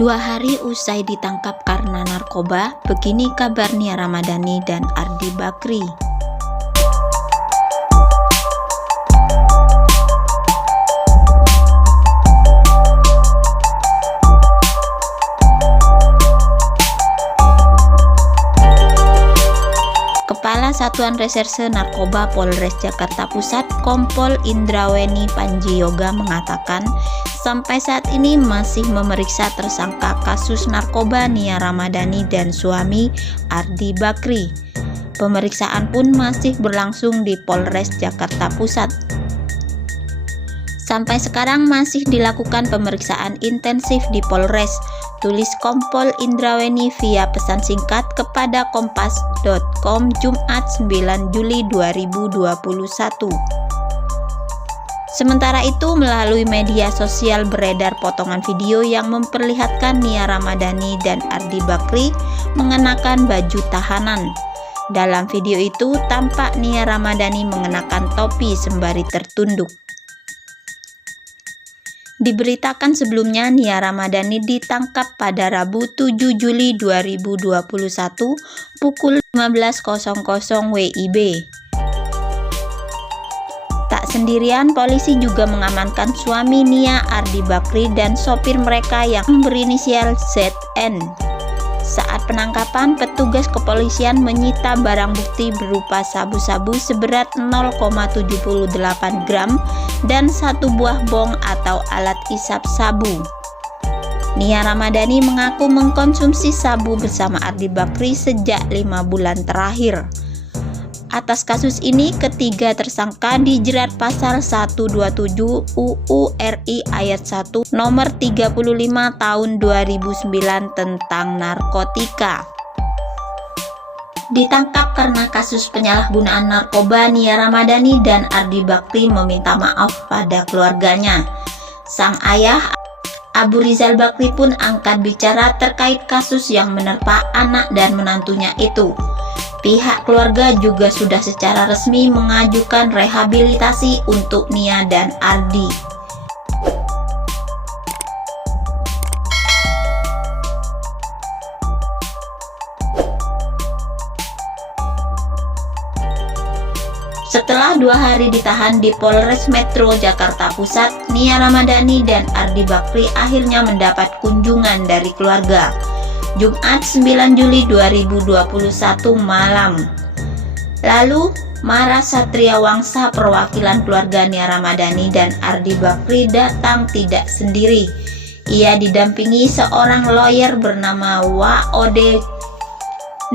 2 hari usai ditangkap karena narkoba, begini kabar Nia Ramadhani dan Ardi Bakri. Kepala Satuan Reserse Narkoba Polres Jakarta Pusat, Kompol Indraweni Panji Yoga mengatakan, sampai saat ini masih memeriksa tersangka kasus narkoba Nia Ramadhani dan suami Ardi Bakri. Pemeriksaan pun masih berlangsung di Polres Jakarta Pusat. Sampai sekarang masih dilakukan pemeriksaan intensif di Polres, tulis Kompol Indraweni via pesan singkat kepada kompas.com Jumat 9 Juli 2021. Sementara itu, melalui media sosial beredar potongan video yang memperlihatkan Nia Ramadhani dan Ardi Bakri mengenakan baju tahanan. Dalam video itu, tampak Nia Ramadhani mengenakan topi sembari tertunduk. Diberitakan sebelumnya, Nia Ramadhani ditangkap pada Rabu 7 Juli 2021 pukul 15.00 WIB. Tak sendirian, polisi juga mengamankan suami Nia, Ardi Bakri, dan sopir mereka yang berinisial ZN. Saat penangkapan, petugas kepolisian menyita barang bukti berupa sabu-sabu seberat 0,78 gram dan 1 buah bong atau alat isap sabu. Nia Ramadhani mengaku mengkonsumsi sabu bersama Ardi Bakri sejak 5 bulan terakhir. Atas kasus ini, ketiga tersangka dijerat pasal 127 UU RI ayat 1 nomor 35 tahun 2009 tentang narkotika. Ditangkap karena kasus penyalahgunaan narkoba, Nia Ramadhani dan Ardi Bakri meminta maaf pada keluarganya. Sang ayah, Abu Rizal Bakri, pun angkat bicara terkait kasus yang menerpa anak dan menantunya itu. Pihak keluarga juga sudah secara resmi mengajukan rehabilitasi untuk Nia dan Ardi. Setelah 2 hari ditahan di Polres Metro Jakarta Pusat, Nia Ramadhani dan Ardi Bakri akhirnya mendapat kunjungan dari keluarga. Jumat 9 Juli 2021 malam. Lalu, Mara Satria Wangsa, perwakilan keluarga Nia Ramadhani dan Ardi Bakri, datang tidak sendiri. Ia didampingi seorang lawyer bernama Waode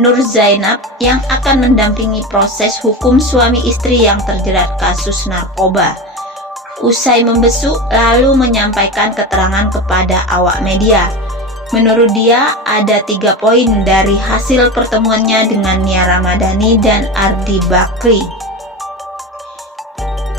Nur Zainab yang akan mendampingi proses hukum suami istri yang terjerat kasus narkoba. Usai membesuk, lalu menyampaikan keterangan kepada awak media. Menurut dia, ada 3 poin dari hasil pertemuannya dengan Nia Ramadhani dan Ardi Bakri.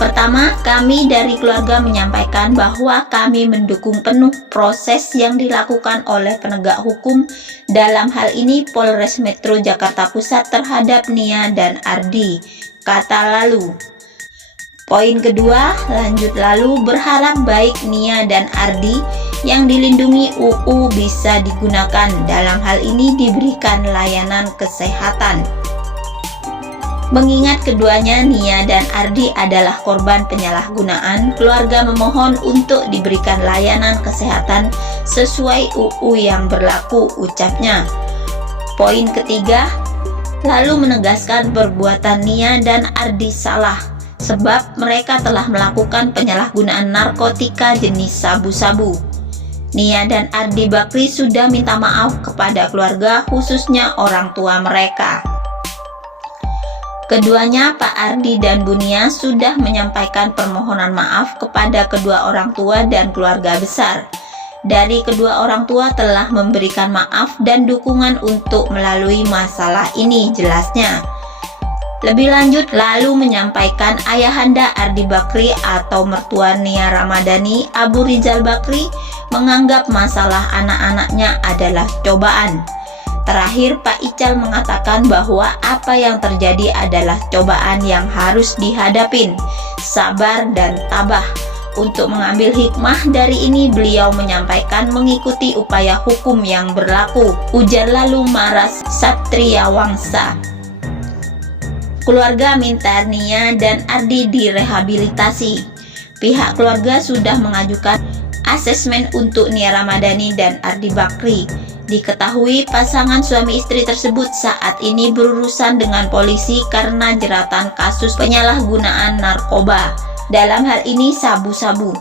Pertama, kami dari keluarga menyampaikan bahwa kami mendukung penuh proses yang dilakukan oleh penegak hukum, dalam hal ini Polres Metro Jakarta Pusat terhadap Nia dan Ardi, kata lalu. Poin kedua, lanjut lalu, berharap baik Nia dan Ardi yang dilindungi UU bisa digunakan, dalam hal ini diberikan layanan kesehatan. Mengingat keduanya, Nia dan Ardi, adalah korban penyalahgunaan, keluarga memohon untuk diberikan layanan kesehatan sesuai UU yang berlaku, ucapnya. Poin ketiga, lalu menegaskan perbuatan Nia dan Ardi salah, sebab mereka telah melakukan penyalahgunaan narkotika jenis sabu-sabu. Nia dan Ardi Bakri sudah minta maaf kepada keluarga, khususnya orang tua mereka. Keduanya, Pak Ardi dan Bu Nia, sudah menyampaikan permohonan maaf kepada kedua orang tua dan keluarga besar. Dari kedua orang tua telah memberikan maaf dan dukungan untuk melalui masalah ini, jelasnya. Lebih lanjut, lalu menyampaikan ayahanda Ardi Bakri atau mertua Nia Ramadhani, Abu Rizal Bakri, menganggap masalah anak-anaknya adalah cobaan. Terakhir, Pak Ical mengatakan bahwa apa yang terjadi adalah cobaan yang harus dihadapin, sabar dan tabah. Untuk mengambil hikmah dari ini, beliau menyampaikan mengikuti upaya hukum yang berlaku, ujar lalu Maras Satria Wangsa. Keluarga minta Nia dan Ardi direhabilitasi. Pihak keluarga sudah mengajukan asesmen untuk Nia Ramadhani dan Ardi Bakri. Diketahui pasangan suami istri tersebut saat ini berurusan dengan polisi karena jeratan kasus penyalahgunaan narkoba. Dalam hal ini sabu-sabu.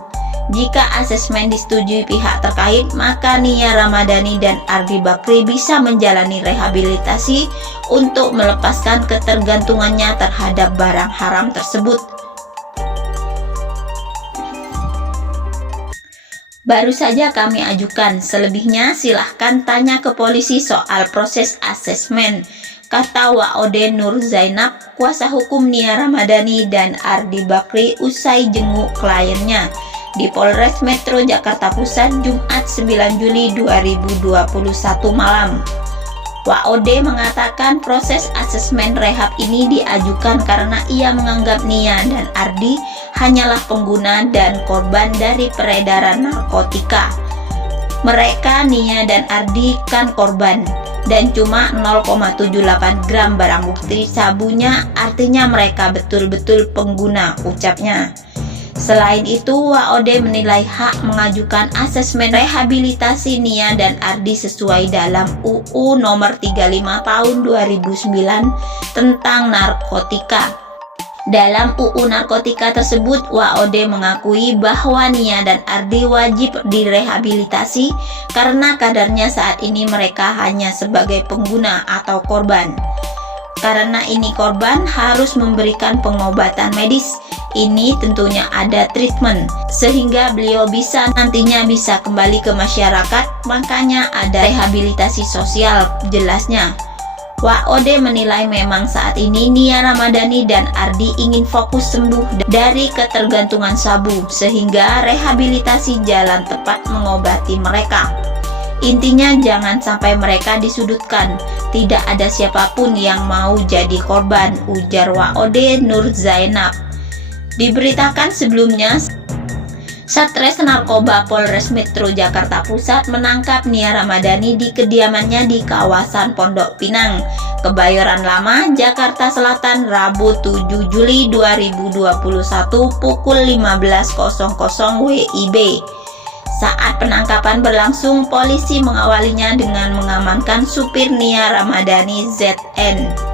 Jika asesmen disetujui pihak terkait, maka Nia Ramadhani dan Ardi Bakri bisa menjalani rehabilitasi untuk melepaskan ketergantungannya terhadap barang haram tersebut. Baru saja kami ajukan, selebihnya silahkan tanya ke polisi soal proses asesmen, kata Waode Nur Zainab, kuasa hukum Nia Ramadhani dan Ardi Bakri usai jenguk kliennya di Polres Metro Jakarta Pusat Jumat 9 Juli 2021 malam. Waode mengatakan proses asesmen rehab ini diajukan karena ia menganggap Nia dan Ardi hanyalah pengguna dan korban dari peredaran narkotika. Mereka, Nia dan Ardi, kan korban dan cuma 0,78 gram barang bukti sabunya, artinya mereka betul-betul pengguna, ucapnya. Selain itu, Waode menilai hak mengajukan asesmen rehabilitasi Nia dan Ardi sesuai dalam UU nomor 35 tahun 2009 tentang narkotika. Dalam UU narkotika tersebut, Waode mengakui bahwa Nia dan Ardi wajib direhabilitasi karena kadarnya saat ini mereka hanya sebagai pengguna atau korban. Karena ini korban harus memberikan pengobatan medis. Ini tentunya ada treatment sehingga beliau nantinya bisa kembali ke masyarakat, makanya ada rehabilitasi sosial, jelasnya. Waode menilai memang saat ini Nia Ramadhani dan Ardi ingin fokus sembuh dari ketergantungan sabu sehingga rehabilitasi jalan tepat mengobati mereka. Intinya jangan sampai mereka disudutkan, tidak ada siapapun yang mau jadi korban, ujar Waode Nur Zainab. Diberitakan sebelumnya, Satres Narkoba Polres Metro Jakarta Pusat menangkap Nia Ramadhani di kediamannya di kawasan Pondok Pinang, Kebayoran Lama, Jakarta Selatan, Rabu 7 Juli 2021 pukul 15.00 WIB. Saat penangkapan berlangsung, polisi mengawalinya dengan mengamankan supir Nia Ramadhani ZN.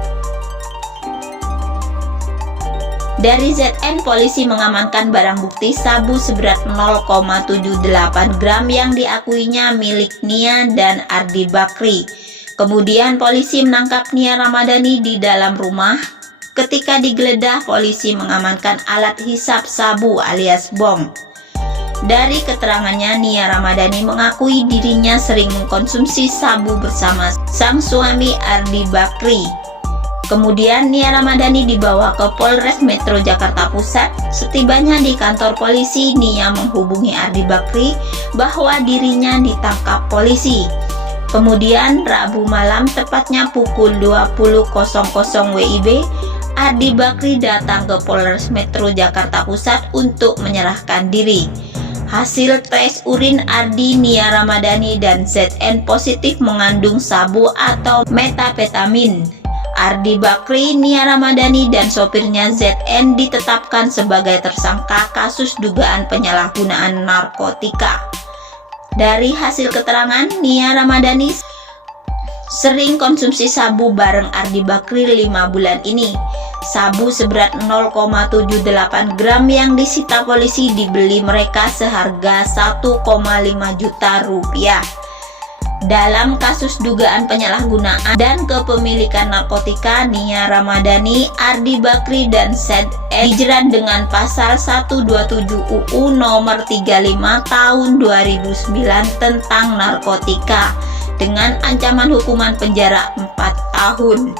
Dari ZN, polisi mengamankan barang bukti sabu seberat 0,78 gram yang diakuinya milik Nia dan Ardi Bakri. Kemudian polisi menangkap Nia Ramadhani di dalam rumah. Ketika digeledah, polisi mengamankan alat hisap sabu alias bong. Dari keterangannya, Nia Ramadhani mengakui dirinya sering mengkonsumsi sabu bersama sang suami Ardi Bakri. Kemudian Nia Ramadhani dibawa ke Polres Metro Jakarta Pusat. Setibanya di kantor polisi, Nia menghubungi Ardi Bakri bahwa dirinya ditangkap polisi. Kemudian Rabu malam tepatnya pukul 20.00 WIB, Ardi Bakri datang ke Polres Metro Jakarta Pusat untuk menyerahkan diri. Hasil tes urin Ardi, Nia Ramadhani dan ZN positif mengandung sabu atau metapetamin. Ardi Bakri, Nia Ramadhani dan sopirnya ZN ditetapkan sebagai tersangka kasus dugaan penyalahgunaan narkotika. Dari hasil keterangan, Nia Ramadhani sering konsumsi sabu bareng Ardi Bakri 5 bulan ini. Sabu seberat 0,78 gram yang disita polisi dibeli mereka seharga 1,5 juta rupiah. Dalam kasus dugaan penyalahgunaan dan kepemilikan narkotika, Nia Ramadhani, Ardi Bakri dan ZN dijerat dengan pasal 127 UU nomor 35 tahun 2009 tentang narkotika dengan ancaman hukuman penjara 4 tahun.